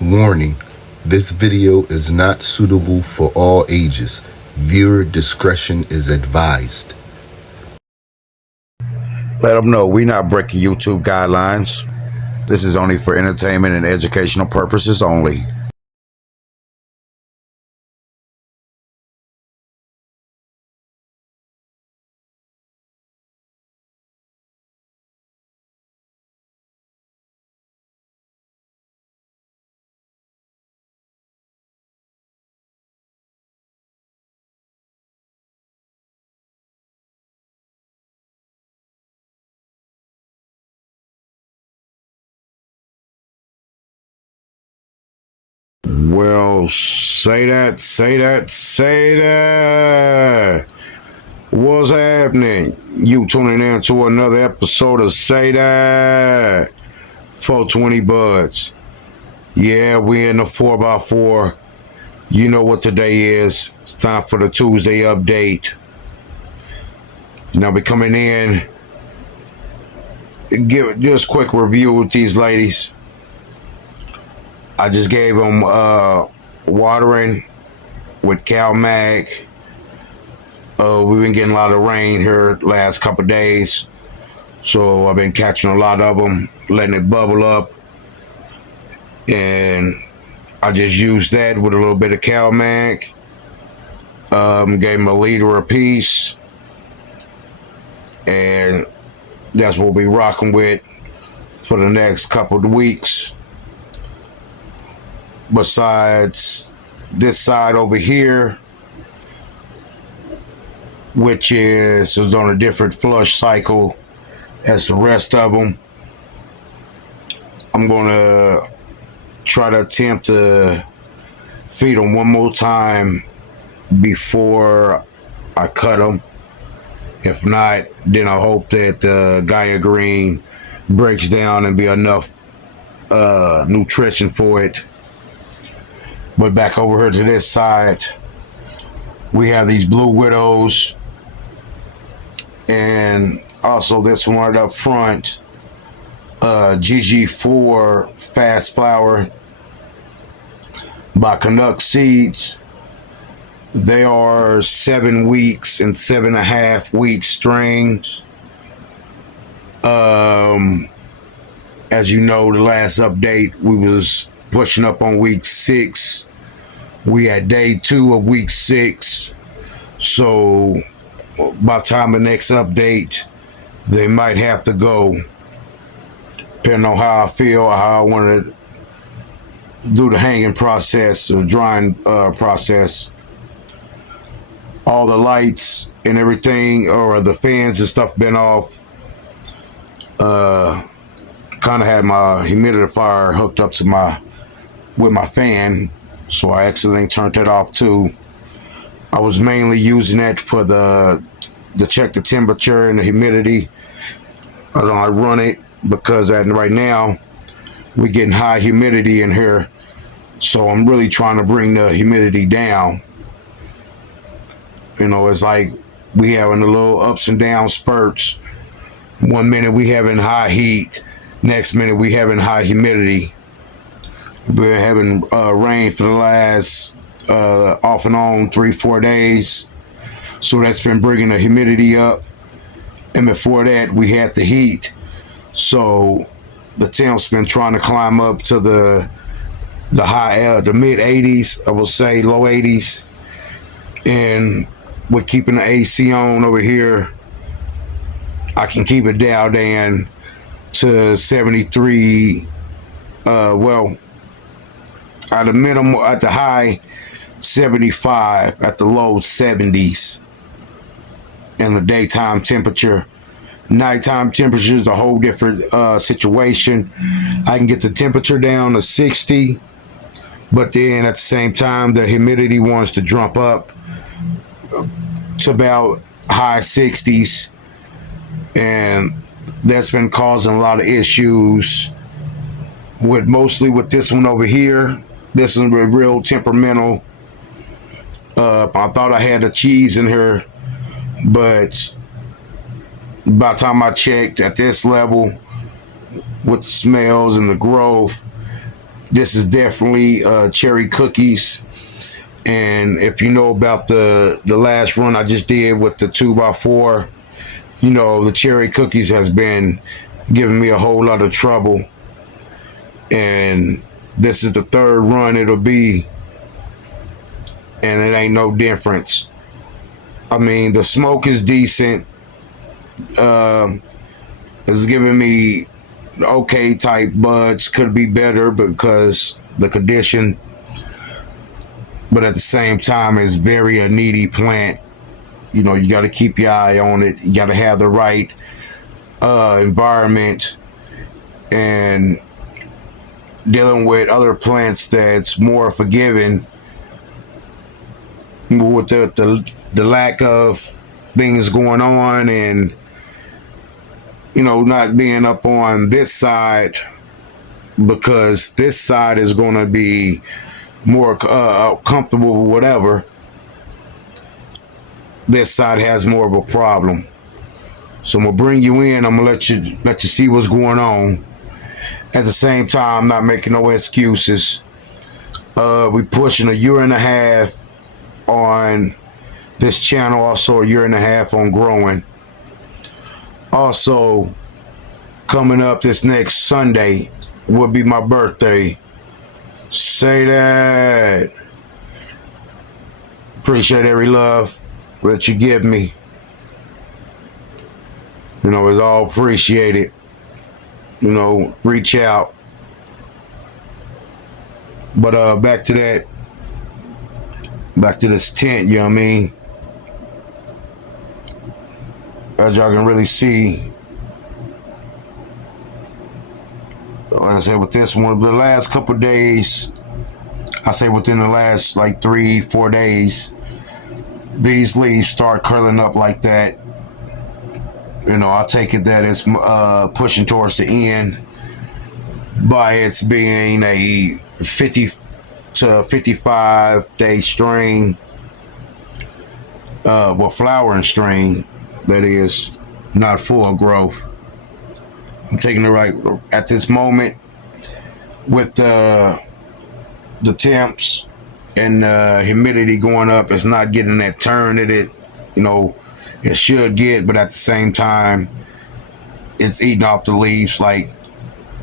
Warning, this video is not suitable for all ages. Viewer discretion is advised. Let them know we not breaking YouTube guidelines. This is only for entertainment and educational purposes only. Well, say that. What's happening? You tuning in to another episode of Say That 420 Buds. Yeah, we in the 4x4. You know what today is. It's time for the Tuesday update. Now we coming in. Give just a quick review with these ladies. I just gave them watering with CalMag. We've been getting a lot of rain here last couple of days, so I've been catching a lot of them, letting it bubble up, and I just used that with a little bit of CalMag. Gave them a liter apiece, and that's what we'll be rocking with for the next couple of weeks. Besides this side over here, which is on a different flush cycle as the rest of them, I'm going to try to attempt to feed them one more time before I cut them. If not, then I hope that the Gaia Green breaks down and be enough nutrition for it. But back over here to this side, we have these Blue Widows, and also this one right up front, GG4 Fast Flower by Canuck Seeds. They are 7 weeks and 7.5 week strings. As you know, the last update, we was pushing up on week 6. We at day 2 of week 6. So by the time the next update, they might have to go, depending on how I feel or how I want to do the hanging process or drying process. All the lights and everything, or the fans and stuff, been off. Kind of had my humidifier hooked up to with my fan, so I accidentally turned that off too. I was mainly using that for to check the temperature and the humidity. I run it because right now we're getting high humidity in here, so I'm really trying to bring the humidity down. You know, it's like we having a little ups and down spurts. 1 minute we having high heat, next minute we having high humidity. We're having rain for the last off and on 3-4 days, so that's been bringing the humidity up. And before that, we had the heat, so the temp's been trying to climb up to the mid 80s, I will say low 80s, and we're keeping the AC on over here. I can keep it dialed in to 73. At the minimum, at the high 75, at the low 70s in the daytime temperature. Nighttime temperature is a whole different situation. I can get the temperature down to 60, but then at the same time, the humidity wants to jump up to about high 60s, and that's been causing a lot of issues mostly with this one over here. This is real temperamental. I thought I had a cheese in here, but by the time I checked at this level with the smells and the growth, This is definitely cherry cookies. And if you know about the last run I just did with the 2x4, you know, the cherry cookies has been giving me a whole lot of trouble. And this is the third run it'll be, and it ain't no difference. I mean, the smoke is decent. It's giving me okay type buds. Could be better because the condition, but at the same time, it's very a needy plant. You know, you got to keep your eye on it. You got to have the right environment, and dealing with other plants that's more forgiving with the lack of things going on, and you know, not being up on this side, because this side is going to be more comfortable with whatever. This side has more of a problem. So I'm gonna bring you in. I'm gonna let you see what's going on. At the same time, I'm not making no excuses. We pushing 1.5 years on this channel, also 1.5 years on growing. Also, coming up this next Sunday will be my birthday. Say that. Appreciate every love that you give me. You know, it's all appreciated. You know, reach out. But back to that. Back to this tent, you know what I mean? As y'all can really see, like I said, with this one, the last couple of days, I say within the last like 3-4 days, these leaves start curling up like that. You know, I'll take it that it's pushing towards the end by its being a 50 to 55 day strain, well, flowering strain, that is, not full growth. I'm taking it right at this moment with the temps and humidity going up. It's not getting that turn that it, you know, it should get, but at the same time, it's eating off the leaves like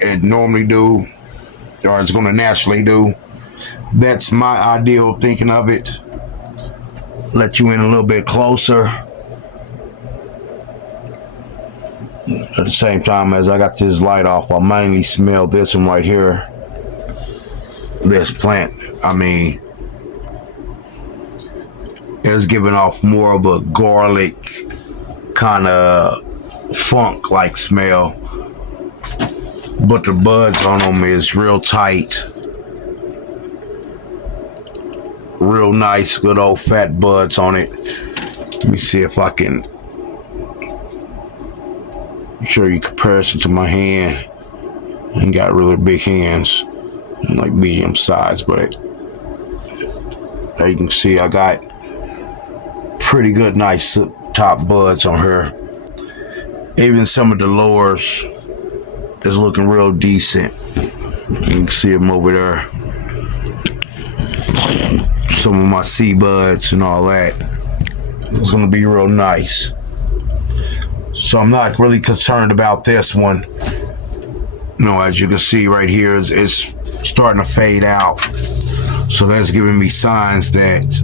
it normally do, or it's going to naturally do. That's my ideal thinking of it. Let you in a little bit closer. At the same time, as I got this light off, I mainly smell this one right here. This plant, I mean, it's giving off more of a garlic kind of funk-like smell, but the buds on them is real tight, real nice, good old fat buds on it. Let me see if I can show you comparison to my hand. I ain't got really big hands, like medium size, but as you can see, I got pretty good, nice top buds on her. Even some of the lowers is looking real decent. You can see them over there. Some of my sea buds and all that. It's going to be real nice. So I'm not really concerned about this one. You know, as you can see right here, it's starting to fade out. So that's giving me signs that,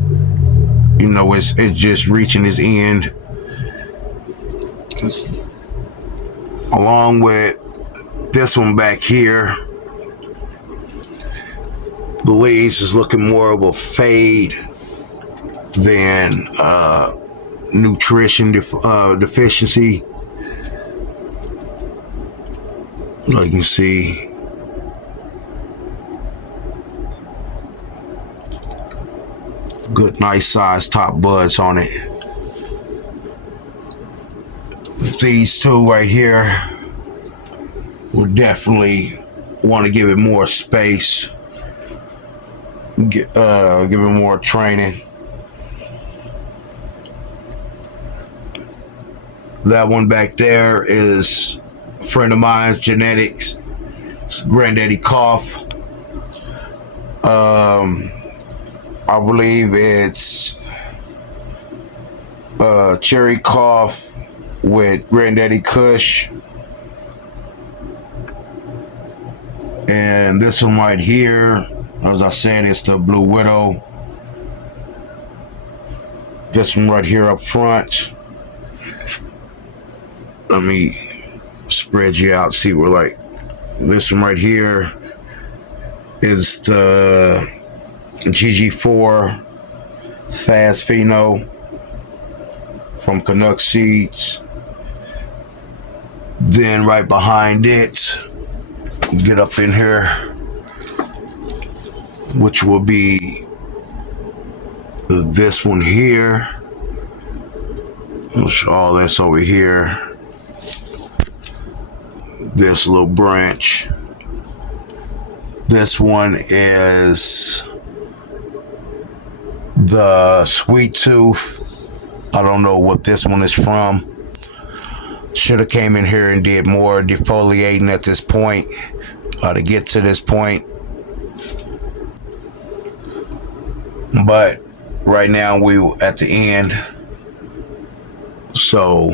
you know, it's just reaching its end. Along with this one back here, the leaves is looking more of a fade than nutrition deficiency. Like you can see, good, nice size top buds on it. These two right here would definitely want to give it more space, give it more training. That one back there is a friend of mine's genetics. It's Granddaddy Cough. I believe it's cherry cough with Granddaddy Kush. And this one right here, as I said, it's the Blue Widow. This one right here up front. Let me spread you out, see where, like, this one right here is the GG4 Fast Pheno from Canuck Seeds. Then right behind it, get up in here, which will be this one here. I'll show all this over here. This little branch. This one is the Sweet Tooth. I don't know what this one is from. Should have came in here and did more defoliating at this point to get to this point. But right now we at the end. So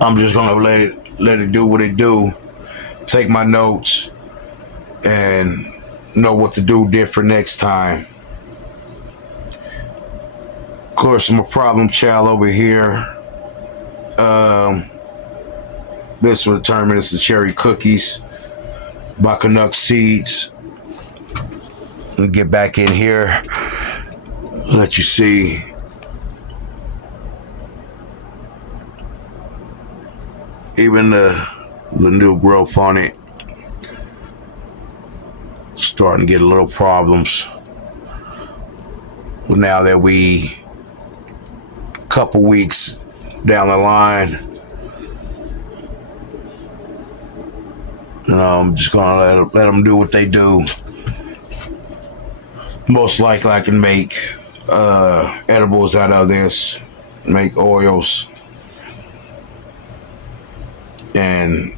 I'm just gonna let it do what it do. Take my notes and know what to do different next time. Of course, I'm a problem child over here. This will determine it's the cherry cookies by Canuck Seeds. Let me get back in here. Let you see. Even the new growth on it starting to get a little problems. But now that we couple weeks down the line, I'm just gonna let them do what they do. Most likely I can make edibles out of this, make oils, and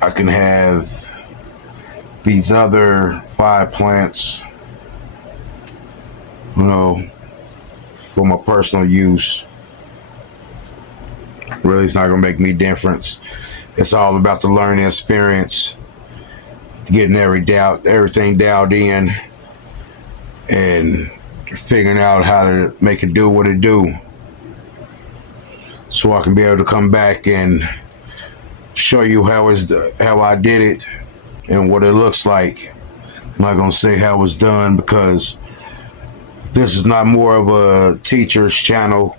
I can have these other 5 plants, for my personal use. Really, it's not gonna make me difference. It's all about the learning experience, getting everything dialed in, and figuring out how to make it do what it do, so I can be able to come back and show you how I did it and what it looks like. I'm not gonna say how it's done, because this is not more of a teacher's channel.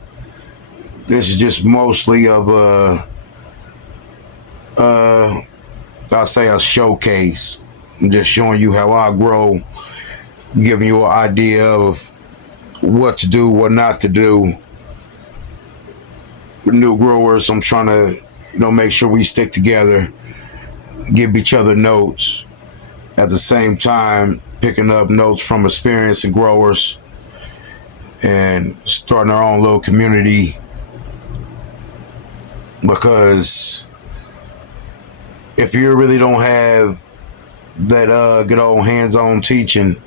This is just mostly of I'll say a showcase. I'm just showing you how I grow, giving you an idea of what to do, what not to do. With new growers, I'm trying to, make sure we stick together, give each other notes. At the same time, picking up notes from experienced growers and starting our own little community. Because if you really don't have that good old hands-on teaching,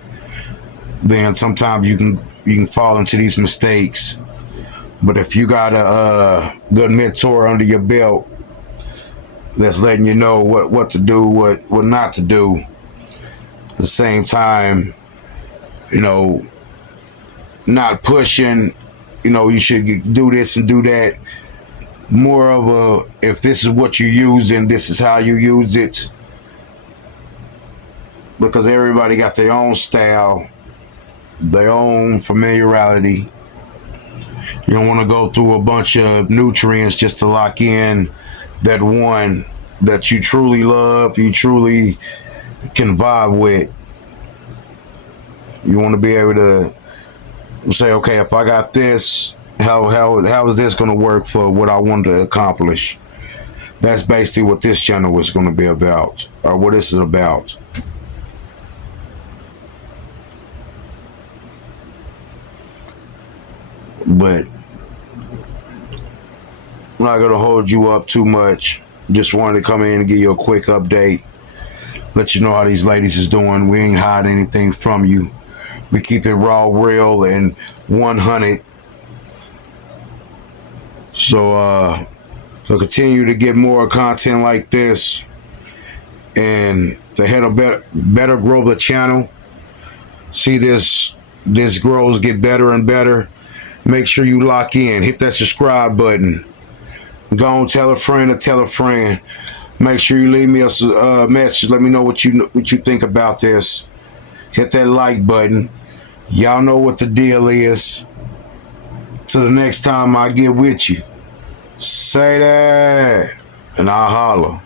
then sometimes you can fall into these mistakes. But if you got a good mentor under your belt that's letting you know what to do, what not to do, at the same time, not pushing, you should do this and do that. More of a, if this is what you use and this is how you use it. Because everybody got their own style, their own familiarity. You don't want to go through a bunch of nutrients just to lock in that one that you truly love, you truly can vibe with. You want to be able to say, okay, if I got this, how is this going to work for what I want to accomplish? That's basically what this channel is going to be about, or what this is about. But I'm not going to hold you up too much. Just wanted to come in and give you a quick update. let you know how these ladies is doing. We ain't hide anything from you. We keep it raw, real, and 100. So continue to get more content like this, and to help better grow the channel. See this grows, get better and better. Make sure you lock in. Hit that subscribe button. Go on, tell a friend to tell a friend. Make sure you leave me a message. Let me know what you think about this. Hit that like button. Y'all know what the deal is. Till the next time I get with you, say that, and I'll holler.